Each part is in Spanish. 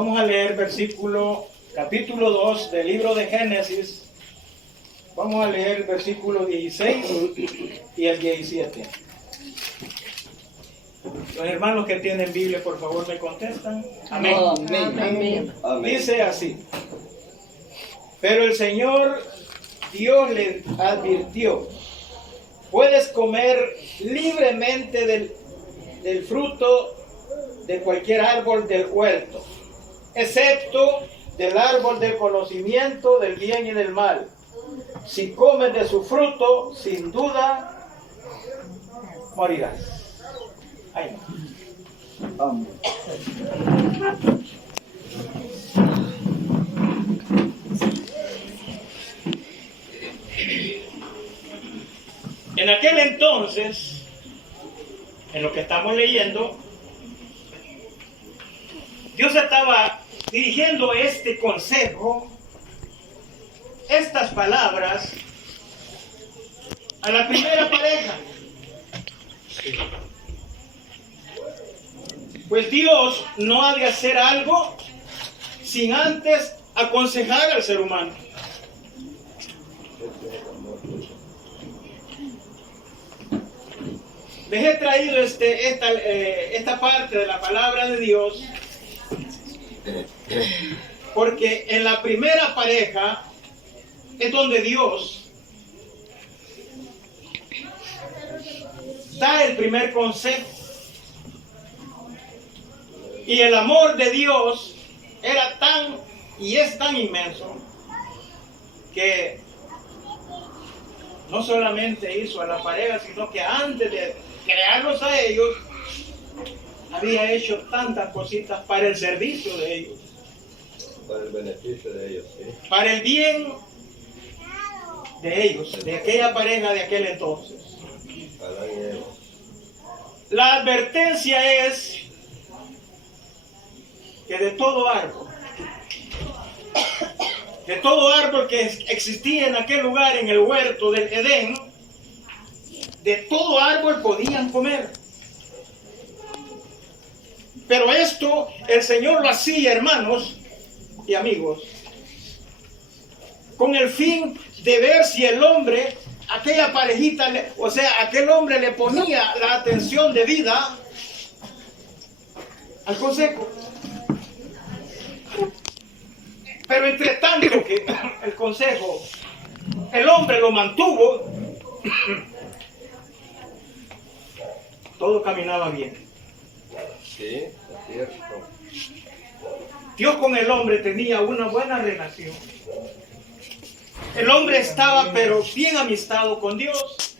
Vamos a leer capítulo 2 del libro de Génesis. Vamos a leer el versículo 16 y el 17. Los hermanos que tienen Biblia, por favor, me contestan. Amén. Amén. Amén. Dice así: pero el Señor Dios le advirtió: puedes comer libremente del fruto de cualquier árbol del huerto, excepto del árbol del conocimiento del bien y del mal. Si comes de su fruto, sin duda morirás. Ay, no. Amén. En aquel entonces, en lo que estamos leyendo, Dios estaba dirigiendo este consejo, estas palabras, a la primera pareja. Pues Dios no ha de hacer algo sin antes aconsejar al ser humano. Les he traído esta parte de la palabra de Dios porque en la primera pareja es donde Dios da el primer consejo. Y el amor de Dios era tan y es tan inmenso que no solamente hizo a la pareja, sino que antes de crearlos a ellos, había hecho tantas cositas para el servicio de ellos. Para el beneficio de ellos, sí. Para el bien de ellos, de aquella pareja de aquel entonces. Adán y Eva. La advertencia es que de todo árbol que existía en aquel lugar, en el huerto del Edén, de todo árbol podían comer. Pero esto el Señor lo hacía, hermanos y amigos, con el fin de ver si el hombre, aquella parejita, aquel hombre le ponía la atención debida al consejo. Pero entre tanto que el consejo, el hombre lo mantuvo, todo caminaba bien. Sí, es cierto. Dios con el hombre tenía una buena relación. El hombre estaba pero bien amistado con Dios.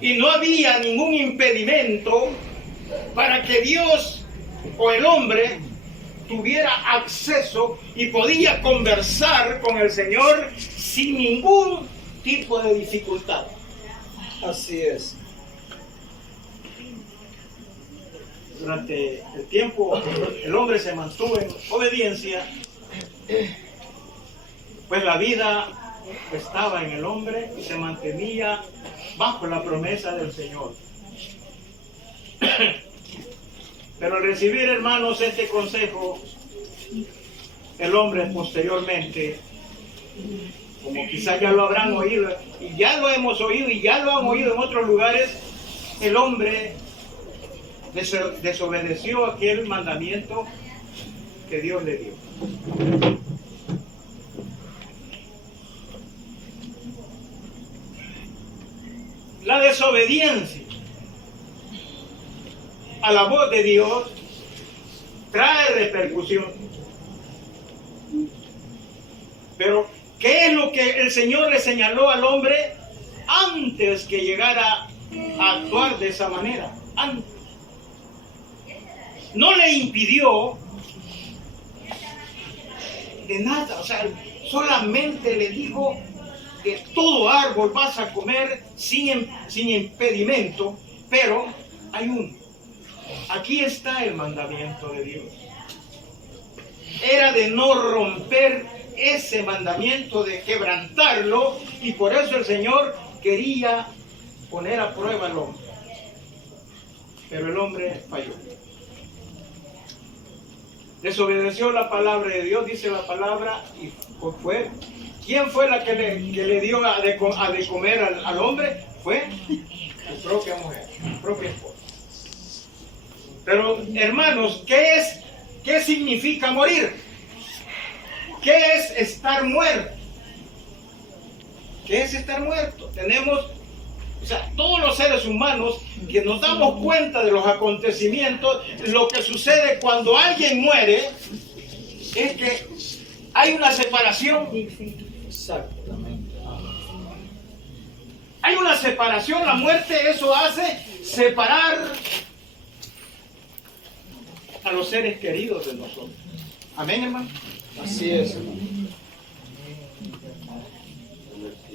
Y no había ningún impedimento para que Dios o el hombre tuviera acceso y podía conversar con el Señor sin ningún tipo de dificultad. Así es. Durante el tiempo el hombre se mantuvo en obediencia, pues la vida estaba en el hombre y se mantenía bajo la promesa del Señor. Pero al recibir, hermanos, este consejo, el hombre posteriormente, como quizás ya lo habrán oído, y ya lo hemos oído y ya lo han oído en otros lugares, el hombre desobedeció aquel mandamiento que Dios le dio. La desobediencia a la voz de Dios trae repercusión. Pero, ¿qué es lo que el Señor le señaló al hombre antes que llegara a actuar de esa manera? Antes. No le impidió de nada, solamente le dijo: de todo árbol vas a comer sin impedimento, pero hay uno. Aquí está el mandamiento de Dios. Era de no romper ese mandamiento, de quebrantarlo, y por eso el Señor quería poner a prueba al hombre. Pero el hombre falló. desobedeció la palabra de Dios, dice la palabra, y fue. ¿Quién fue la que le dio de comer al hombre? Fue su propia mujer, su propia esposa. Pero hermanos, ¿qué significa morir? ¿Qué es estar muerto? ¿Qué es estar muerto? Tenemos, o sea, todos los seres humanos que nos damos cuenta de los acontecimientos, lo que sucede cuando alguien muere es que hay una separación. Exactamente. Hay una separación, la muerte, eso hace separar a los seres queridos de nosotros. Amén, hermano. Así es.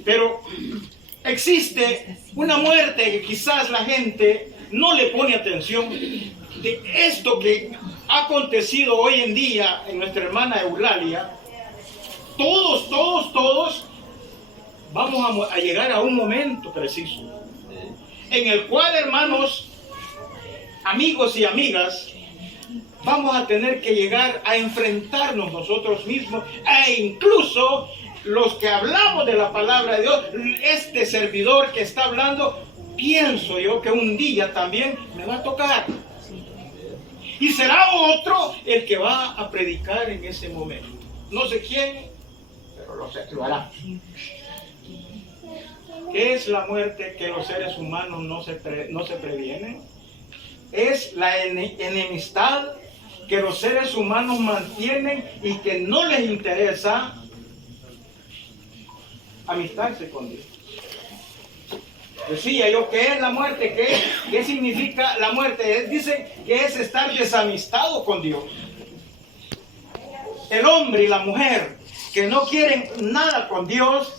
Pero existe una muerte que quizás la gente no le pone atención. De esto que ha acontecido hoy en día en nuestra hermana Eulalia, todos vamos a llegar a un momento preciso en el cual, hermanos, amigos y amigas, vamos a tener que llegar a enfrentarnos nosotros mismos, e incluso los que hablamos de la palabra de Dios, este servidor que está hablando, pienso yo que un día también me va a tocar. Y será otro el que va a predicar en ese momento. No sé quién, pero lo hará. ¿Qué es la muerte que los seres humanos no se previenen? Es la enemistad que los seres humanos mantienen y que no les interesa amistarse con Dios. Decía yo, ¿qué es la muerte? ¿Qué significa la muerte? Dice que es estar desamistado con Dios. El hombre y la mujer que no quieren nada con Dios,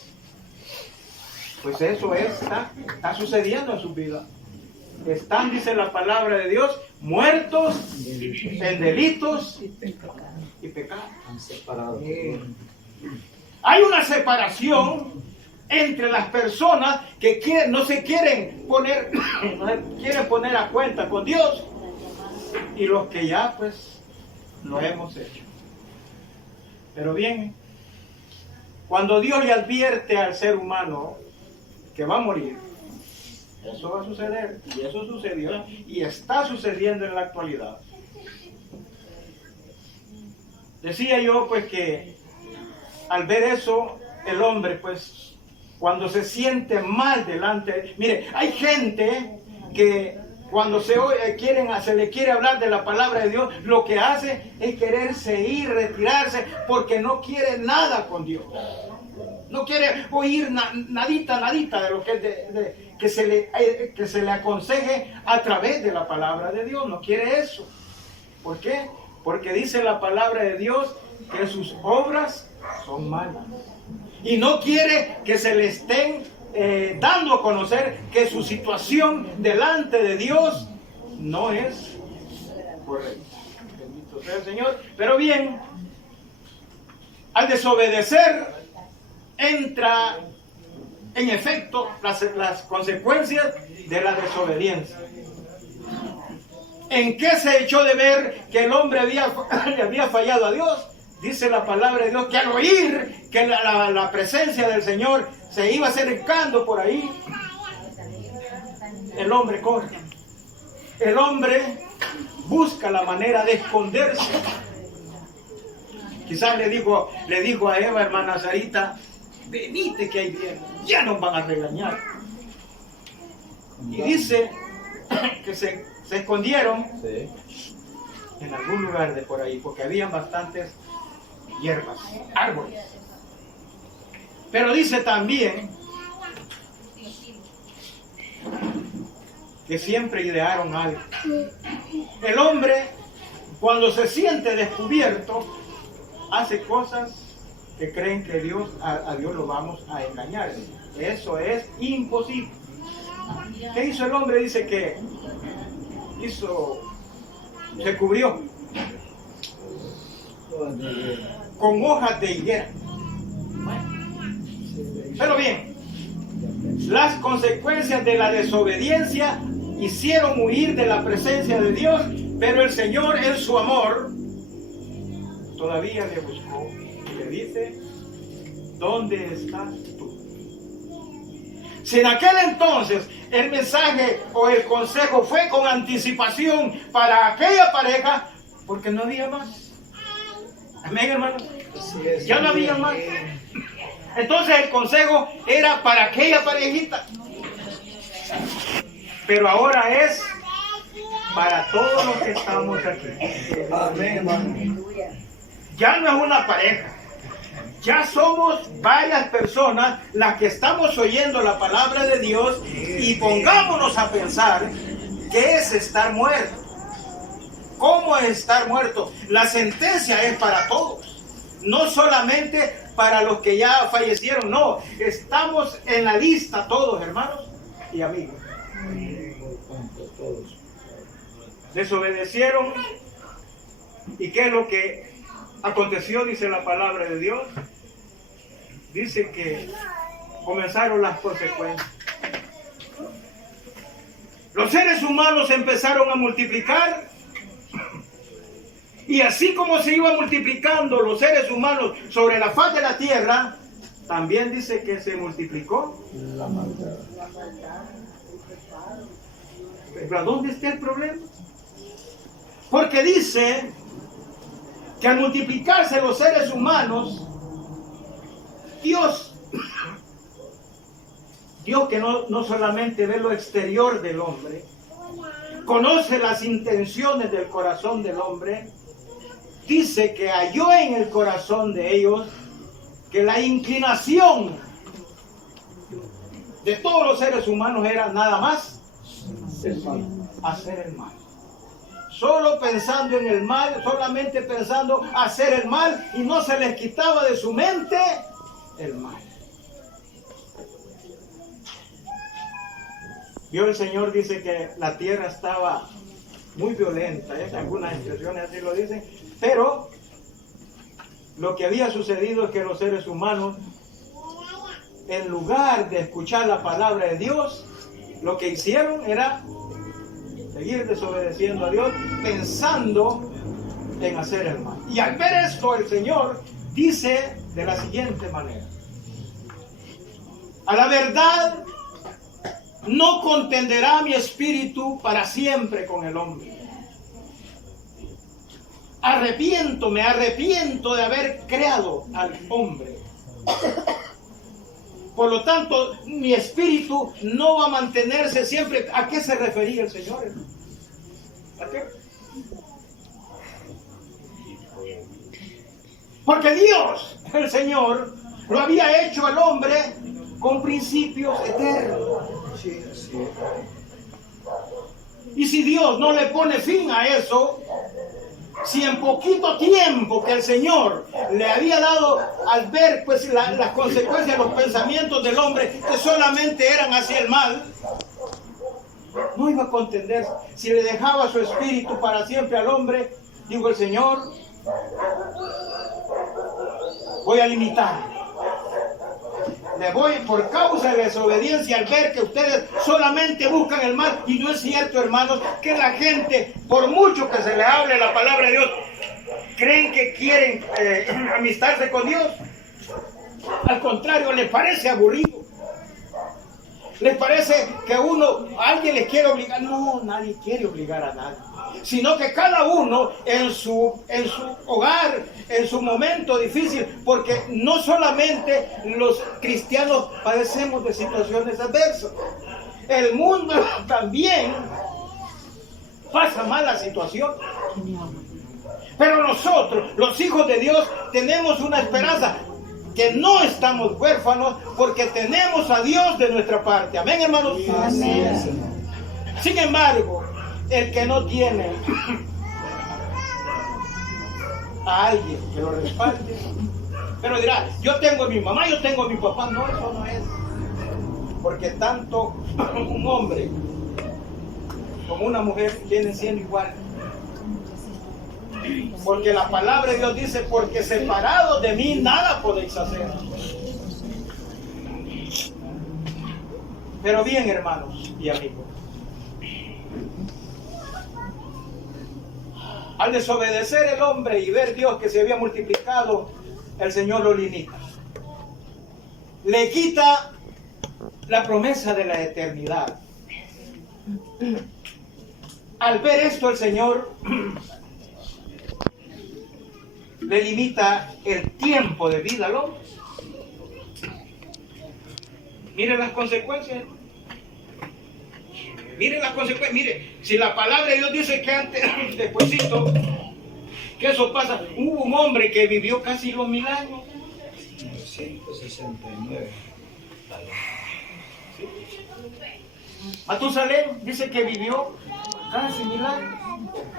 pues eso está sucediendo en su vida. Están, dice la palabra de Dios, muertos en delitos y pecados. Hay una separación entre las personas que no se quieren poner a cuenta con Dios y los que ya pues lo hemos hecho. Pero bien, cuando Dios le advierte al ser humano que va a morir, eso va a suceder, y eso sucedió y está sucediendo en la actualidad. Decía yo pues que al ver eso, el hombre pues cuando se siente mal delante, mire, hay gente que cuando se le quiere hablar de la palabra de Dios, lo que hace es quererse ir, retirarse, porque no quiere nada con Dios. No quiere oír nadita de lo que se le aconseje a través de la palabra de Dios. No quiere eso. ¿Por qué? Porque dice la palabra de Dios que sus obras son malas. Y no quiere que se le estén dando a conocer que su situación delante de Dios no es correcta. Bendito sea el Señor. Pero bien, al desobedecer, entra en efecto las consecuencias de la desobediencia. ¿En qué se echó de ver que el hombre le había fallado a Dios? Dice la palabra de Dios que al oír que la presencia del Señor se iba acercando por ahí, el hombre corre. El hombre busca la manera de esconderse. Quizás le dijo a Eva, hermana Sarita, venite que hay bien, ya nos van a regañar. Y dice que se escondieron en algún lugar de por ahí, porque habían bastantes hierbas, árboles. Pero dice también que siempre idearon algo. El hombre, cuando se siente descubierto, hace cosas que creen que a Dios lo vamos a engañar. Eso es imposible. ¿Qué hizo el hombre? Dice que se cubrió con hojas de higuera. Pero bien, las consecuencias de la desobediencia hicieron huir de la presencia de Dios, pero el Señor en su amor todavía le buscó y le dice, ¿dónde estás tú? Si en aquel entonces el mensaje o el consejo fue con anticipación para aquella pareja, porque no había más. Amén, hermano. Así es. Ya no había más. Entonces el consejo era para aquella parejita. Pero ahora es para todos los que estamos aquí. Amén, hermano. Ya no es una pareja. Ya somos varias personas las que estamos oyendo la palabra de Dios y pongámonos a pensar qué es estar muerto. ¿Cómo es estar muerto? La sentencia es para todos. No solamente para los que ya fallecieron, no. Estamos en la lista todos, hermanos y amigos. Desobedecieron. ¿Y qué es lo que aconteció? Dice la palabra de Dios. Dice que comenzaron las consecuencias. Los seres humanos empezaron a multiplicar. Y así como se iban multiplicando los seres humanos sobre la faz de la tierra, también dice que se multiplicó La maldad. ¿Pero dónde está el problema? Porque dice que al multiplicarse los seres humanos, Dios que no solamente ve lo exterior del hombre, conoce las intenciones del corazón del hombre, dice que halló en el corazón de ellos que la inclinación de todos los seres humanos era nada más hacer el mal. Solo pensando en el mal, solamente pensando hacer el mal, y no se les quitaba de su mente el mal. Dios el Señor dice que la tierra estaba muy violenta, algunas expresiones así lo dicen, pero lo que había sucedido es que los seres humanos, en lugar de escuchar la palabra de Dios, lo que hicieron era seguir desobedeciendo a Dios, pensando en hacer el mal. Y al ver esto, el Señor dice de la siguiente manera: a la verdad no contenderá mi espíritu para siempre con el hombre. Me arrepiento de haber creado al hombre. Por lo tanto, mi espíritu no va a mantenerse siempre. ¿A qué se refería el Señor? ¿A qué? Porque Dios, el Señor, lo había hecho al hombre con principios eternos. Sí, sí. Y si Dios no le pone fin a eso, si en poquito tiempo que el Señor le había dado al ver pues las consecuencias de los pensamientos del hombre, que solamente eran hacia el mal, no iba a contenderse. Si le dejaba su espíritu para siempre al hombre, dijo el Señor, voy a limitarle. Le voy, por causa de desobediencia, al ver que ustedes solamente buscan el mal. Y no es cierto, hermanos, que la gente, por mucho que se le hable la palabra de Dios, creen que quieren amistarse con Dios. Al contrario, les parece aburrido. Les parece que alguien les quiere obligar. No, nadie quiere obligar a nadie. Sino que cada uno en su hogar, en su momento difícil, porque no solamente los cristianos padecemos de situaciones adversas, el mundo también pasa mala situación. Pero nosotros, los hijos de Dios, tenemos una esperanza, que no estamos huérfanos porque tenemos a Dios de nuestra parte. Amén, hermanos. Amén. Sin embargo, el que no tiene a alguien que lo respalde, pero dirá, yo tengo a mi mamá, yo tengo a mi papá. No, eso no es. Porque tanto un hombre como una mujer vienen siendo iguales. Porque la palabra de Dios dice, porque separados de mí nada podéis hacer. Pero bien, hermanos y amigos, Al desobedecer el hombre y ver Dios que se había multiplicado, el Señor lo limita. Le quita la promesa de la eternidad. Al ver esto, el Señor le limita el tiempo de vida al hombre. Miren las consecuencias. Miren las consecuencias. Mire, si la palabra de Dios dice que antes, despuésito, que eso pasa. Hubo un hombre que vivió casi los 1000 años. 969. Matusalén dice que vivió casi 1000 años.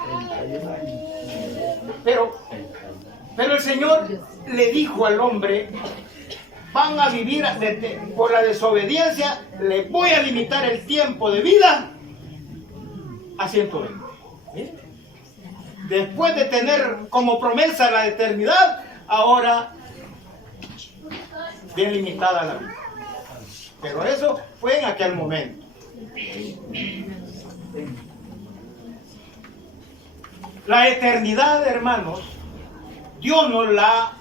31 años. Pero el Señor le dijo al hombre, van a vivir por la desobediencia, le voy a limitar el tiempo de vida a 120. ¿Sí? Después de tener como promesa la eternidad, ahora bien limitada la vida. Pero eso fue en aquel momento. La eternidad, hermanos, Dios nos la,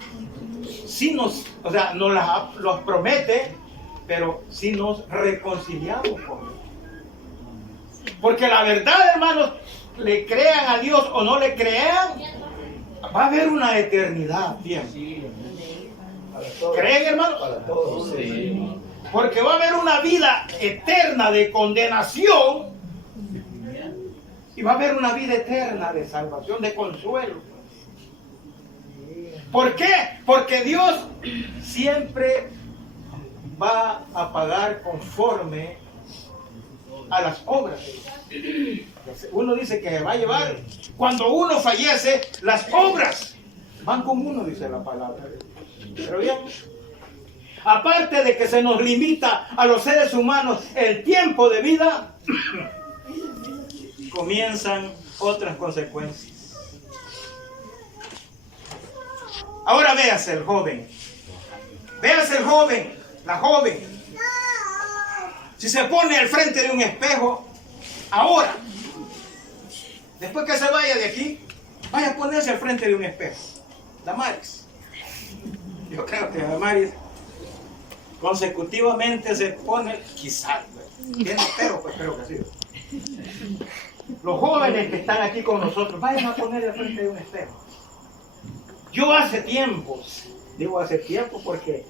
sí nos, o sea, nos los promete, pero si nos reconciliamos con Él. Porque la verdad, hermanos, le crean a Dios o no le crean, va a haber una eternidad. Bien. ¿Creen, hermanos? Para todos. Sí. Porque va a haber una vida eterna de condenación y va a haber una vida eterna de salvación, de consuelo. ¿Por qué? Porque Dios siempre va a pagar conforme a las obras. Uno dice que va a llevar, cuando uno fallece, las obras van con uno, dice la palabra. Pero bien, aparte de que se nos limita a los seres humanos el tiempo de vida, comienzan otras consecuencias. Ahora véase el joven. Véase el joven, la joven. Si se pone al frente de un espejo, ahora, después que se vaya de aquí, vaya a ponerse al frente de un espejo. Damaris. Yo creo que Damaris consecutivamente se pone, quizás, tiene espejo, pues creo que sí. Los jóvenes que están aquí con nosotros, vayan a poner al frente de un espejo. Yo hace tiempo, digo hace tiempo porque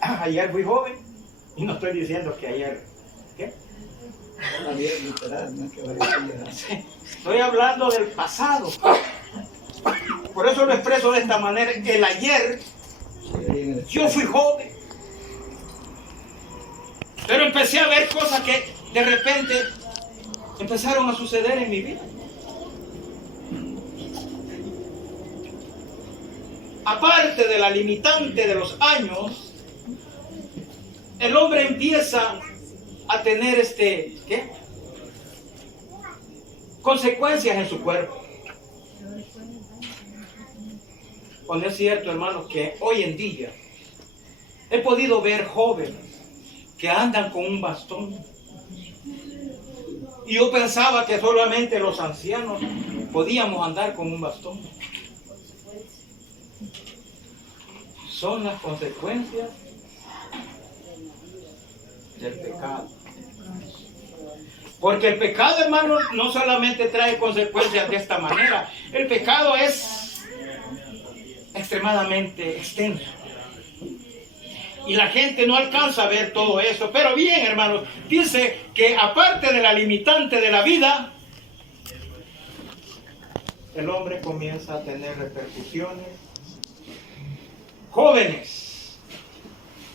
ayer fui joven y no estoy diciendo que ayer, ¿qué? Ayer literal, no es que varios días. Estoy hablando del pasado. Por eso lo expreso de esta manera. El ayer, yo fui joven, pero empecé a ver cosas que de repente empezaron a suceder en mi vida. Aparte de la limitante de los años, el hombre empieza a tener ¿qué? Consecuencias en su cuerpo. Cuando es cierto, hermanos, que hoy en día he podido ver jóvenes que andan con un bastón. Y yo pensaba que solamente los ancianos podíamos andar con un bastón. Son las consecuencias del pecado. Porque el pecado, hermano, no solamente trae consecuencias de esta manera. El pecado es extremadamente extenso. Y la gente no alcanza a ver todo eso. Pero bien, hermanos, dice que aparte de la limitante de la vida, el hombre comienza a tener repercusiones. Jóvenes,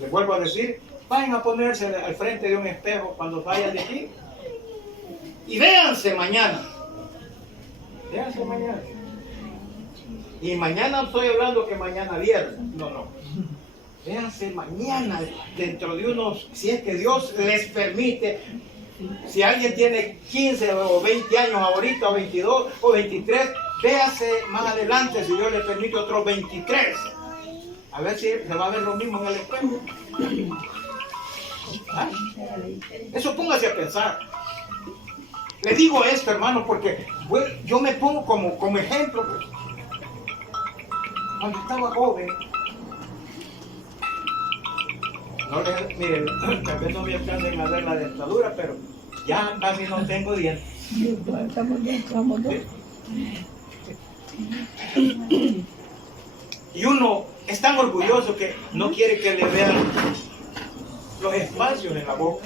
les vuelvo a decir, vayan a ponerse al frente de un espejo cuando vayan de aquí y véanse mañana. Véanse mañana. Y mañana no estoy hablando que mañana viernes, no. Véanse mañana, dentro de unos, si es que Dios les permite. Si alguien tiene 15 o 20 años ahorita, o 22 o 23, véase más adelante, si Dios le permite, otros 23. A ver si se va a ver lo mismo en el espejo. ¿Ah? Eso póngase a pensar. Le digo esto, hermano, porque bueno, yo me pongo como ejemplo. Pues. Cuando estaba joven, miren, tal vez no me alcancen a ver la dentadura, pero ya casi no tengo dientes. Y uno es tan orgulloso que no quiere que le vean los espacios en la boca.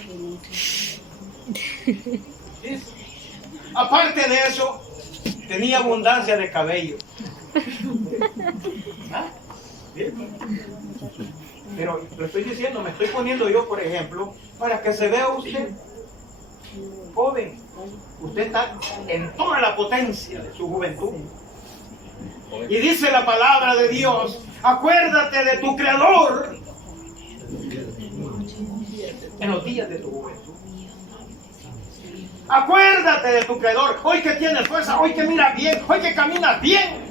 ¿Sí? Aparte de eso, tenía abundancia de cabello. ¿Ah? ¿Sí? Pero lo estoy diciendo, me estoy poniendo yo, por ejemplo, para que se vea usted joven. Usted está en toda la potencia de su juventud. Y dice la palabra de Dios, acuérdate de tu Creador en los días de tu juventud. Acuérdate de tu Creador, hoy que tienes fuerza, hoy que miras bien, hoy que caminas bien.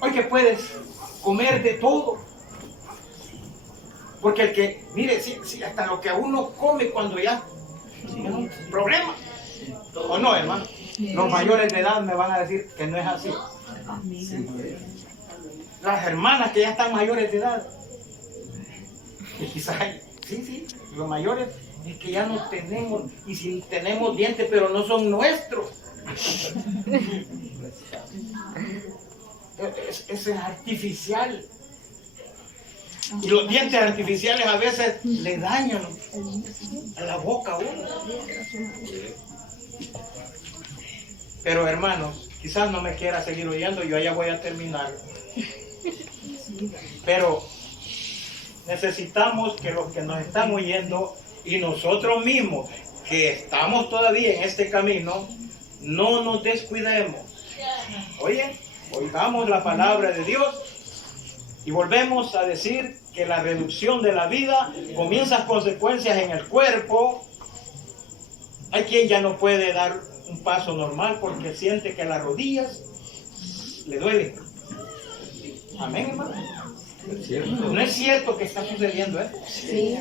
Hoy que puedes comer de todo. Porque el que, mire, si hasta lo que uno come cuando ya tiene un problema. ¿O no, hermano? Los mayores de edad me van a decir que no es así. Las hermanas que ya están mayores de edad. Y quizás, sí, los mayores es que ya no tenemos, y si tenemos dientes, pero no son nuestros. Eso es artificial. Y los dientes artificiales a veces le dañan a la boca a uno. Pero hermanos, quizás no me quiera seguir oyendo, yo ya voy a terminar. Pero necesitamos que los que nos están oyendo y nosotros mismos que estamos todavía en este camino, no nos descuidemos. Oye, oigamos la palabra de Dios y volvemos a decir que la reducción de la vida comienza consecuencias en el cuerpo. Hay quien ya no puede dar un paso normal porque siente que las rodillas le duelen. Amén, hermano. ¿No es cierto que está sucediendo esto? Sí.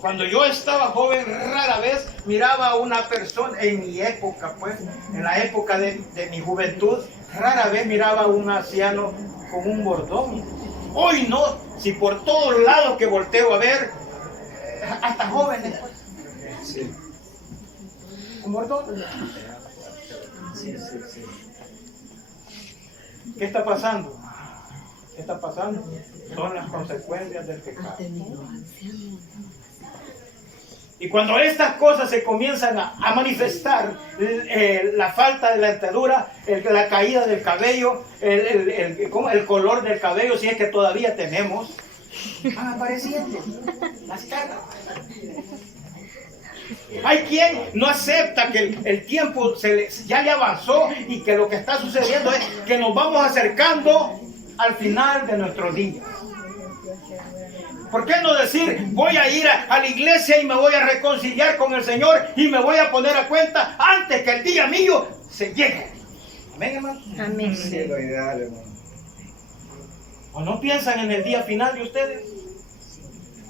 Cuando yo estaba joven, rara vez miraba a una persona, en mi época, pues, en la época de mi juventud, rara vez miraba a un anciano con un bordón. Hoy no, si por todos lados que volteo a ver, hasta jóvenes, pues, Sí. un bordón. ¿Qué está pasando? ¿Qué está pasando? Son las consecuencias del pecado. Y cuando estas cosas se comienzan a manifestar, la falta de la dentadura, la caída del cabello, el color del cabello, si es que todavía tenemos, van apareciendo las caras. Hay quien no acepta que el tiempo ya le avanzó y que lo que está sucediendo es que nos vamos acercando al final de nuestro día. ¿Por qué no decir, voy a ir a la iglesia y me voy a reconciliar con el Señor y me voy a poner a cuenta antes que el día mío se llegue? Amén, hermano. Amén. Sí, lo ideal, hermano. ¿O no piensan en el día final de ustedes?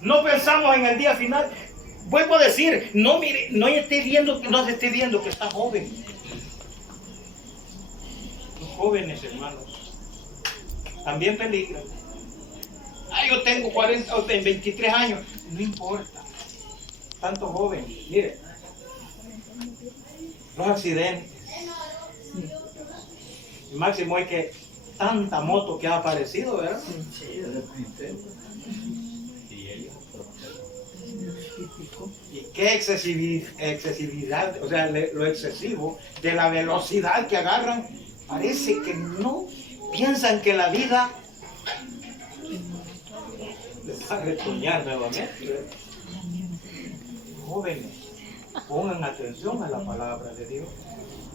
¿No pensamos en el día final? Vuelvo a decir, no mire, no se esté viendo que está joven. Los jóvenes, hermanos, también peligran. Yo tengo 23 años. No importa. Tanto joven. Mire. Los accidentes. Y máximo hay que tanta moto que ha aparecido, ¿verdad? Sí, de repente. Y qué excesividad, o sea, lo excesivo de la velocidad que agarran. Parece que no piensan que la vida les va a retoñar nuevamente. Jóvenes, pongan atención a la palabra de Dios.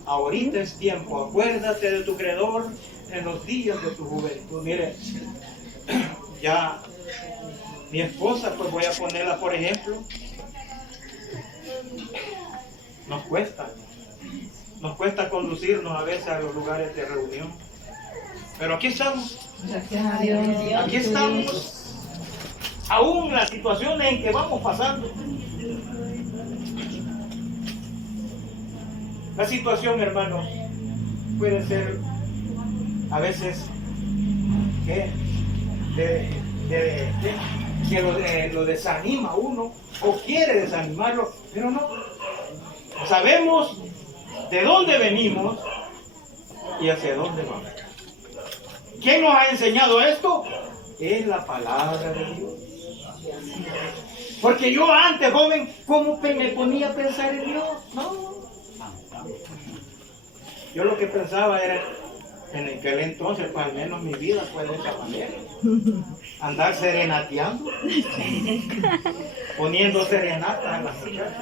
Ahorita es tiempo, acuérdate de tu Creador en los días de tu juventud. Mire, ya mi esposa, pues voy a ponerla por ejemplo, nos cuesta conducirnos a veces a los lugares de reunión, pero aquí estamos. Gracias a Dios. Aquí estamos. aún las situaciones en que vamos pasando. La situación, hermanos, puede ser a veces que lo desanima a uno o quiere desanimarlo, pero no. Sabemos de dónde venimos y hacia dónde vamos. ¿Quién nos ha enseñado esto? Es la palabra de Dios. Porque yo antes, joven, ¿cómo me ponía a pensar en Dios? No. Yo lo que pensaba era, en aquel entonces, pues al menos mi vida fue de esa manera. Andar serenateando, poniendo serenata a las muchachas.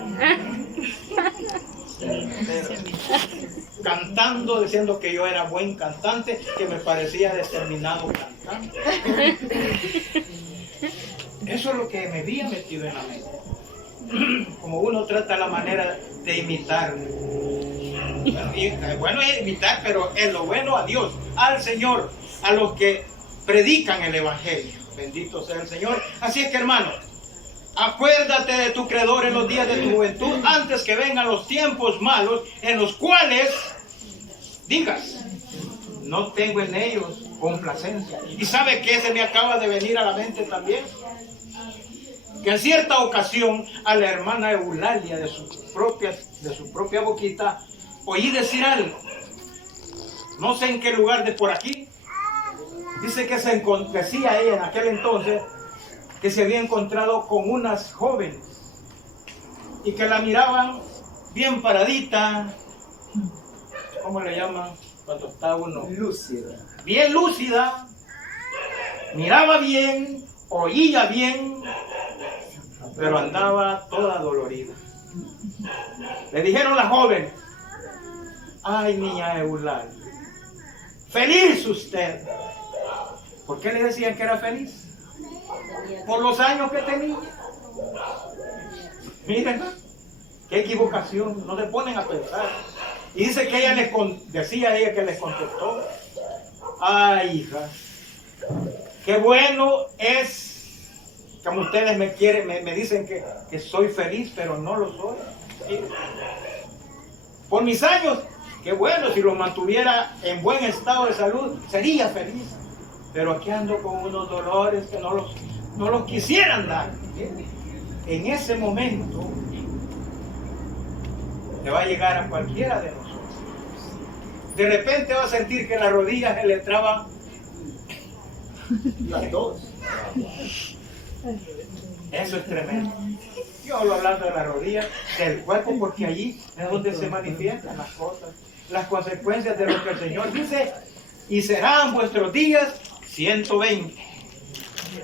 Cantando, diciendo que yo era buen cantante, que me parecía determinado cantante. Eso es lo que me había metido en la mente. Como uno trata la manera de imitar. Y, bueno es imitar, pero es lo bueno a Dios, al Señor, a los que predican el Evangelio. Bendito sea el Señor. Así es que, hermano, acuérdate de tu Creador en los días de tu juventud, antes que vengan los tiempos malos, en los cuales digas, no tengo en ellos complacencia. Y sabe que se me acaba de venir a la mente también, que en cierta ocasión a la hermana Eulalia de su propia boquita oí decir algo, no sé en qué lugar de por aquí. Dice que decía ella en aquel entonces que se había encontrado con unas jóvenes y que la miraban bien paradita, ¿cómo le llaman cuando está uno? Lúcida. Bien lúcida, miraba bien, oía bien, pero andaba toda dolorida. Le dijeron las jóvenes, ay, niña Eulalia, feliz usted. ¿Por qué le decían que era feliz? Por los años que tenía. Miren, qué equivocación, no se ponen a pensar. Y dice que ella decía ella que les contestó, ay, hija, qué bueno es, como ustedes me dicen que soy feliz, pero no lo soy. ¿Sí? Por mis años, qué bueno, si los mantuviera en buen estado de salud, sería feliz. Pero aquí ando con unos dolores que no los quisieran dar. En ese momento le va a llegar a cualquiera de nosotros. De repente va a sentir que las rodillas se le traban las dos. Eso es tremendo. Yo hablo hablando de las rodillas, del cuerpo, porque allí es donde se manifiestan las cosas, las consecuencias de lo que el Señor dice, y serán vuestros días 120.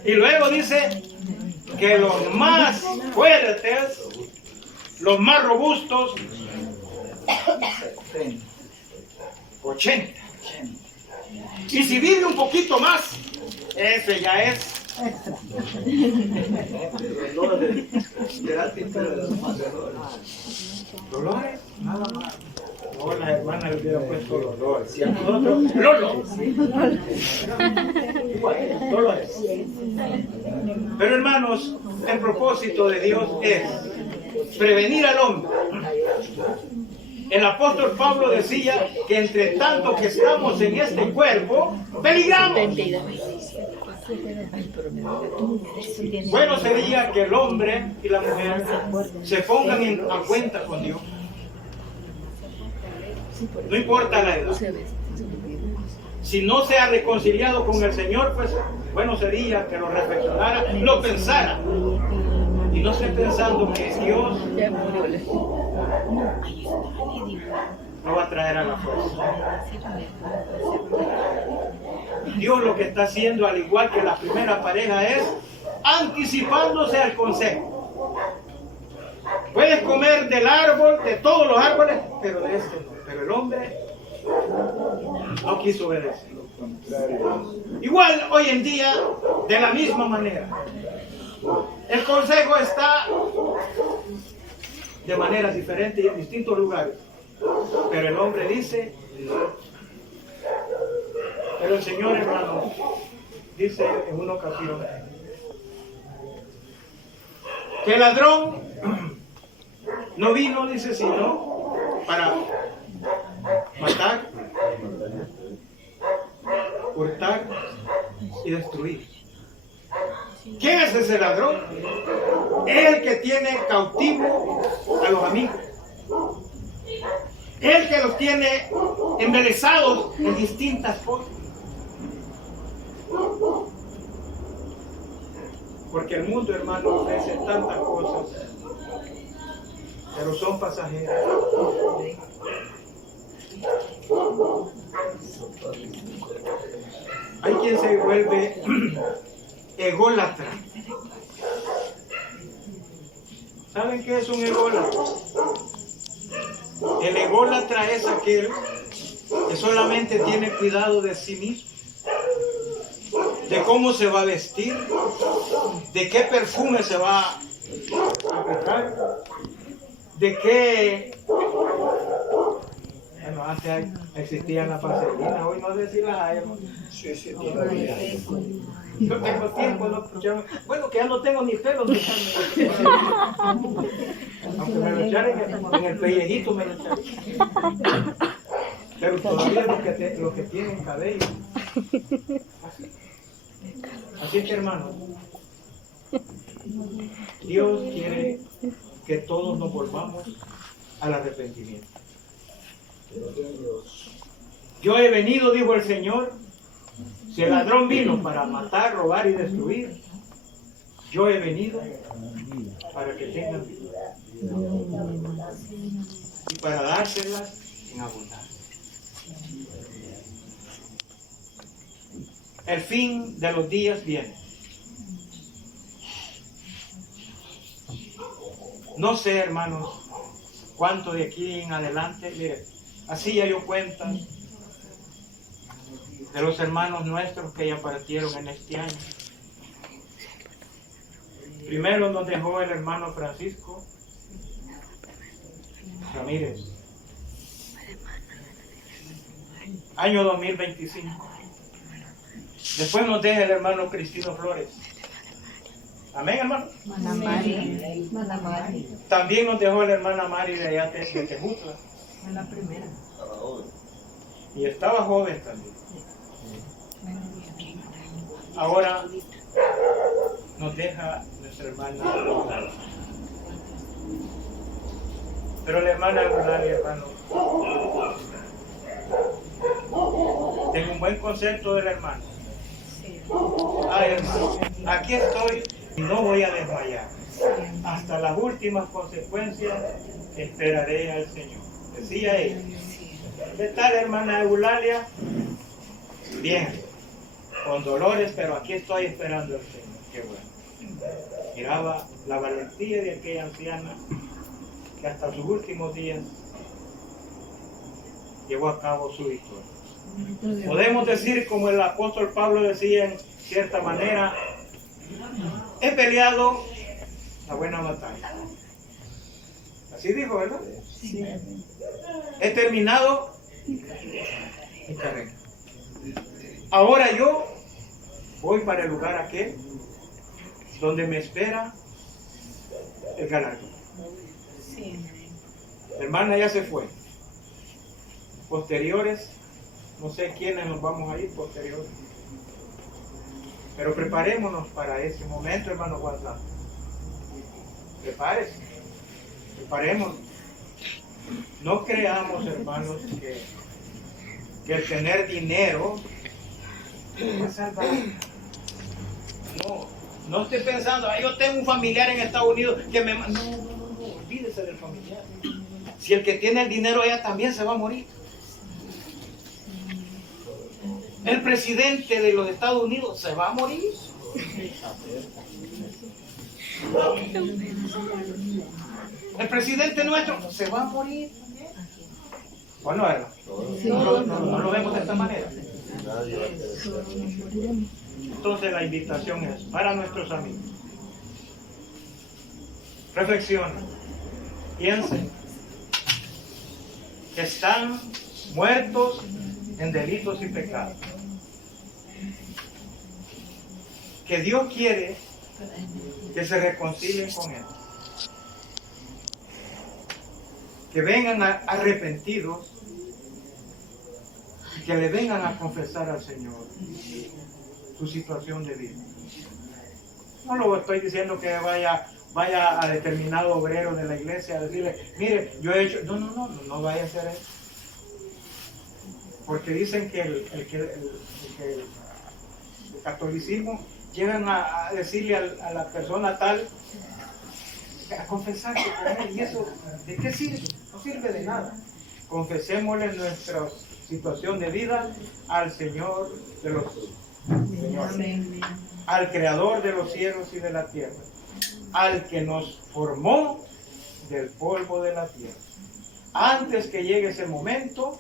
Y luego dice que los más fuertes, los más robustos, 80. Y si vive un poquito más, ese ya es Dolores, nada más. No, la hermana le hubiera puesto Dolores. Y a nosotros, Lolo. Dolores. Pero hermanos, el propósito de Dios es prevenir al hombre. El apóstol Pablo decía que entre tanto que estamos en este cuerpo, peligramos. Bueno sería que el hombre y la mujer se pongan a cuenta con Dios. No importa la edad. Si no se ha reconciliado con el Señor, pues bueno sería que lo reflexionara, lo pensara. Y no esté pensando que Dios no va a traer a la fuerza. Dios lo que está haciendo, al igual que la primera pareja, es anticipándose al consejo. Puedes comer del árbol, de todos los árboles, pero de este no. Pero el hombre no quiso obedecer. Igual hoy en día, de la misma manera. El consejo está de maneras diferentes y en distintos lugares. Pero el hombre dice no. Pero el Señor, hermano, dice en una ocasión Que el ladrón no vino, dice, sino para matar, hurtar y destruir. ¿Quién es ese ladrón? Es el que tiene cautivo a los amigos. Es el que los tiene embelesados en distintas cosas. Porque el mundo, hermano, ofrece tantas cosas, pero son pasajeras. Hay quien se vuelve ególatra. ¿Saben qué es un ególatra? El ególatra es aquel que solamente tiene cuidado de sí mismo, de cómo se va a vestir, de qué perfume se va a aplicar, de qué... Bueno, antes existía la vaselina, hoy no sé si las hay. Sí, sí, todavía. Yo tengo tiempo, no, bueno, que ya no tengo ni pelo, ni aunque me lo echaran en el pellejito, me lo echaran. Pero todavía los que tienen cabello. Así es que, hermanos, Dios quiere que todos nos volvamos al arrepentimiento. Yo he venido, dijo el Señor. Si el ladrón vino para matar, robar y destruir, yo he venido para que tengan vida y para dárselas en abundancia. El fin de los días viene. No sé, hermanos, cuánto de aquí en adelante, mire, así ya yo cuenta de los hermanos nuestros que ya partieron en este año. Primero nos dejó el hermano Francisco Ramírez, año 2025. Después nos deja el hermano Cristino Flores. Amén, hermano. También nos dejó la hermana Mari de allá de Tejutla. En la primera. Y estaba joven también. Ahora nos deja nuestra hermana Eulalia. Pero la hermana Eulalia, hermano, tengo un buen concepto de la hermana. Ay, hermano, aquí estoy y no voy a desmayar. Hasta las últimas consecuencias esperaré al Señor. Decía ella. ¿Qué tal, hermana Eulalia? Bien, con dolores, pero aquí estoy esperando al Señor. Qué bueno. Miraba la valentía de aquella anciana que hasta sus últimos días llevó a cabo su victoria. Podemos decir, como el apóstol Pablo decía en cierta manera, he peleado la buena batalla. Así dijo, ¿verdad? Sí. He terminado mi carrera. Ahora yo voy para el lugar aquel donde me espera el galardón. Sí. La hermana ya se fue. Posteriores, no sé quiénes nos vamos a ir posteriores. Pero preparémonos para ese momento, hermano WhatsApp. Prepárese. Preparémonos. No creamos, hermanos, que el tener dinero va a salvar. No esté pensando, yo tengo un familiar en Estados Unidos que me... No, olvídese del familiar. Si el que tiene el dinero allá también se va a morir. El presidente de los Estados Unidos se va a morir. El presidente nuestro se va a morir. Bueno, no lo vemos de esta manera. Entonces la invitación es para nuestros amigos. Reflexionen, piensen que están muertos en delitos y pecados. Que Dios quiere que se reconcilien con Él, que vengan arrepentidos y que le vengan a confesar al Señor su situación de vida. No lo estoy diciendo que vaya a determinado obrero de la iglesia a decirle, mire, yo he hecho, no vaya a hacer eso. Porque dicen que el catolicismo llegan a decirle a la persona tal, a confesarse con él, y eso, ¿de qué sirve? No sirve de nada. Confesémosle nuestra situación de vida al Señor de los señores, al Creador de los cielos y de la tierra, al que nos formó del polvo de la tierra. Antes que llegue ese momento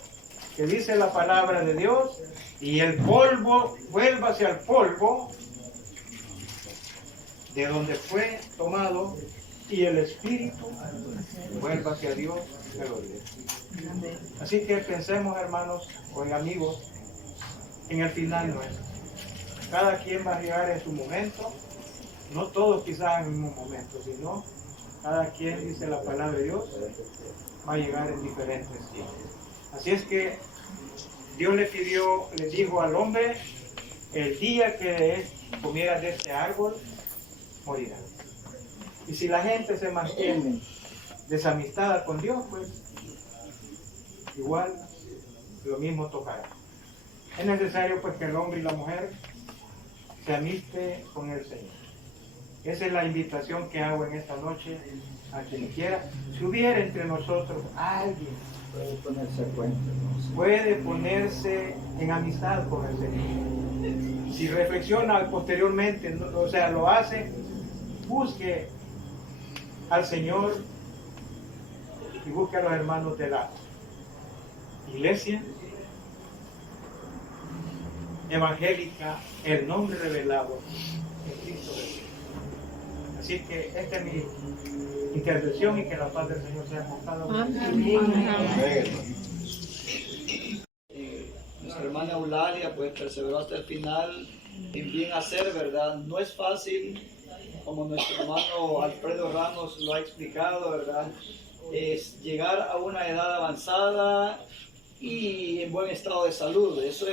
que dice la palabra de Dios, y el polvo vuelva hacia el polvo de donde fue tomado, y el espíritu vuelva hacia Dios que lo dio. Así que pensemos, hermanos o amigos, en el final nuestro. Cada quien va a llegar en su momento, no todos quizás en el mismo momento, sino cada quien, dice la palabra de Dios, va a llegar en diferentes tiempos. Así es que Dios le dijo al hombre, el día que él comiera de este árbol, morirá. Y si la gente se mantiene desamistada con Dios, pues igual lo mismo tocará. Es necesario pues que el hombre y la mujer se amiste con el Señor. Esa es la invitación que hago en esta noche a quien quiera. Si hubiera entre nosotros alguien Puede ponerse a cuenta, ¿no? puede ponerse en amistad con el Señor. Si reflexiona posteriormente, lo hace, busque al Señor y busque a los hermanos de la iglesia evangélica, el nombre revelado en Cristo Jesús. Así que esta es mi intervención y que la paz del Señor sea con cada uno. Nuestra hermana Eulalia pues perseveró hasta el final en bien hacer, ¿verdad? No es fácil, como nuestro hermano Alfredo Ramos lo ha explicado, ¿verdad? Es llegar a una edad avanzada y en buen estado de salud. Eso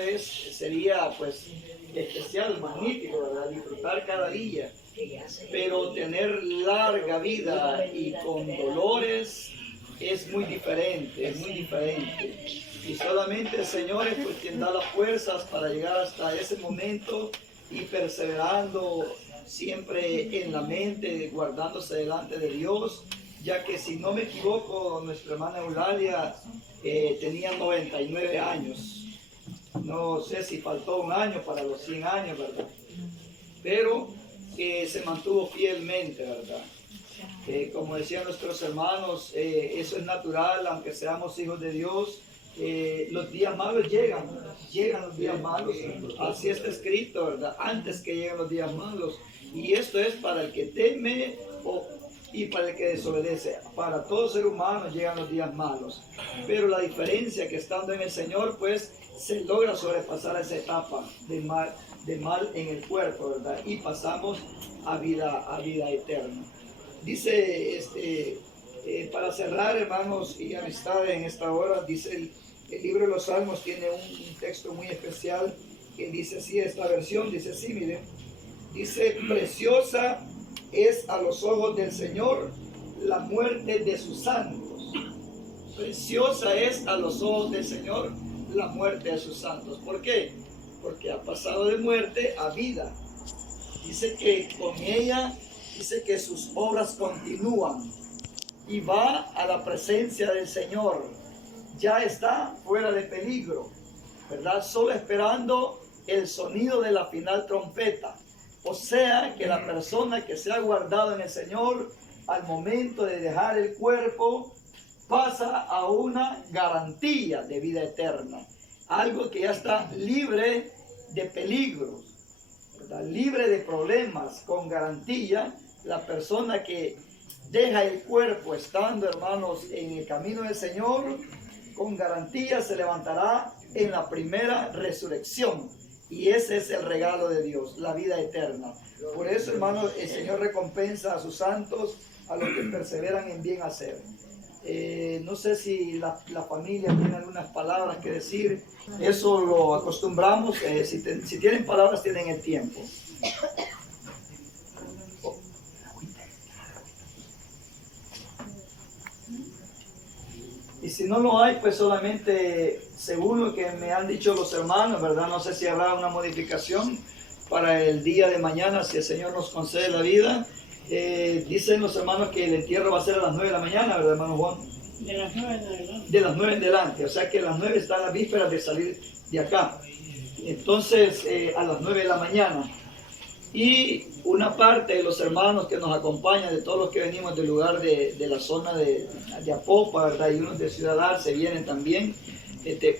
sería pues especial, magnífico, ¿verdad? Disfrutar cada día. Pero tener larga vida y con dolores es muy diferente, Y solamente el Señor es pues quien da las fuerzas para llegar hasta ese momento y perseverando siempre en la mente, guardándose delante de Dios, ya que si no me equivoco, nuestra hermana Eulalia tenía 99 años. No sé si faltó un año para los 100 años, ¿verdad? Pero se mantuvo fielmente, ¿verdad? Como decían nuestros hermanos, eso es natural, aunque seamos hijos de Dios. Los días malos llegan los días malos, así está escrito, ¿verdad? Antes que lleguen los días malos. Y esto es para el que teme y para el que desobedece. Para todo ser humano llegan los días malos. Pero la diferencia que estando en el Señor, pues se logra sobrepasar esa etapa de mal en el cuerpo, ¿verdad? Y pasamos a vida eterna. Dice, para cerrar, hermanos y amistades, en esta hora, dice el libro de los Salmos, tiene un texto muy especial que dice así, esta versión dice así, miren, dice, preciosa es a los ojos del Señor la muerte de sus santos. Preciosa es a los ojos del Señor la muerte de sus santos. ¿Por qué? Porque ha pasado de muerte a vida. Dice que con ella, dice que sus obras continúan y va a la presencia del Señor. Ya está fuera de peligro, ¿verdad? Solo esperando el sonido de la final trompeta. O sea que la persona que se ha guardado en el Señor, al momento de dejar el cuerpo, pasa a una garantía de vida eterna. Algo que ya está libre de peligros, ¿verdad? Libre de problemas, con garantía. La persona que deja el cuerpo estando, hermanos, en el camino del Señor, con garantía se levantará en la primera resurrección. Y ese es el regalo de Dios, la vida eterna. Por eso, hermanos, el Señor recompensa a sus santos, a los que perseveran en bien hacer. No sé si la familia tiene algunas palabras que decir. Eso lo acostumbramos. Si tienen palabras, tienen el tiempo. Y si no lo hay, pues solamente, según lo que me han dicho los hermanos, ¿verdad? No sé si habrá una modificación para el día de mañana, si el Señor nos concede la vida. Dicen los hermanos que el entierro va a ser a las 9 de la mañana, ¿verdad, hermano Juan? De las 9 en adelante. De las 9 en adelante, o sea que a las 9 están las vísperas de salir de acá. Entonces, a las 9 de la mañana. Y una parte de los hermanos que nos acompañan, de todos los que venimos del lugar de la zona de Apopa, ¿verdad? Y unos de Ciudad Arce vienen también.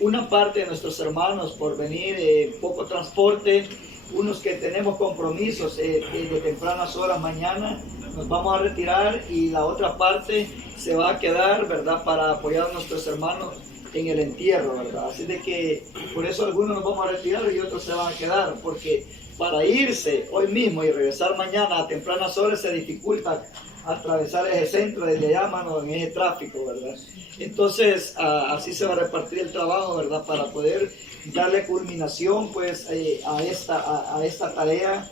Una parte de nuestros hermanos por venir, poco transporte, unos que tenemos compromisos de tempranas horas mañana, nos vamos a retirar, y la otra parte se va a quedar, ¿verdad? Para apoyar a nuestros hermanos en el entierro, ¿verdad? Así de que por eso algunos nos vamos a retirar y otros se van a quedar, porque para irse hoy mismo y regresar mañana a tempranas horas se dificulta atravesar ese centro desde allá, mano, en ese tráfico, ¿verdad? Entonces, así se va a repartir el trabajo, ¿verdad? Para poder darle culminación, pues, a esta tarea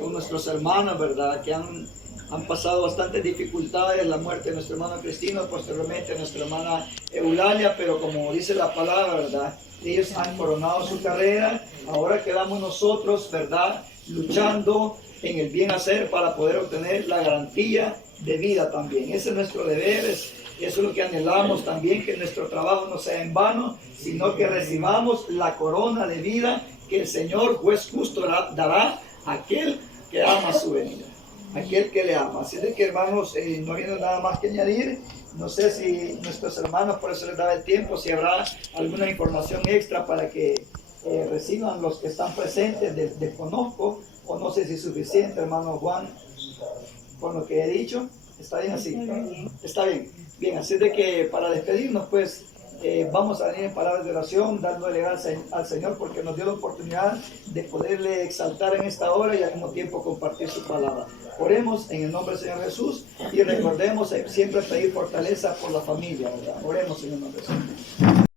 con nuestros hermanos, ¿verdad? Que han pasado bastantes dificultades, la muerte de nuestro hermano Cristino, posteriormente nuestra hermana Eulalia, pero como dice la palabra, ¿verdad? Ellos han coronado su carrera, ahora quedamos nosotros, ¿verdad? Luchando en el bien hacer para poder obtener la garantía de vida también. Ese es nuestro deber, eso es lo que anhelamos también, que nuestro trabajo no sea en vano, sino que recibamos la corona de vida que el Señor, juez justo, dará a aquel que ama su venida, aquel que le ama. Así de que, hermanos, no habiendo nada más que añadir, no sé si nuestros hermanos, por eso les daba el tiempo, si habrá alguna información extra para que reciban los que están presentes, desconozco, o no sé si es suficiente, hermano Juan, con lo que he dicho. ¿Está bien así? Está bien. Bien, así de que para despedirnos, pues, vamos a venir en palabras de oración, dándole gracias al Señor porque nos dio la oportunidad de poderle exaltar en esta hora y al mismo tiempo compartir su palabra. Oremos en el nombre del Señor Jesús y recordemos siempre pedir fortaleza por la familia, ¿verdad? Oremos en el nombre del Señor.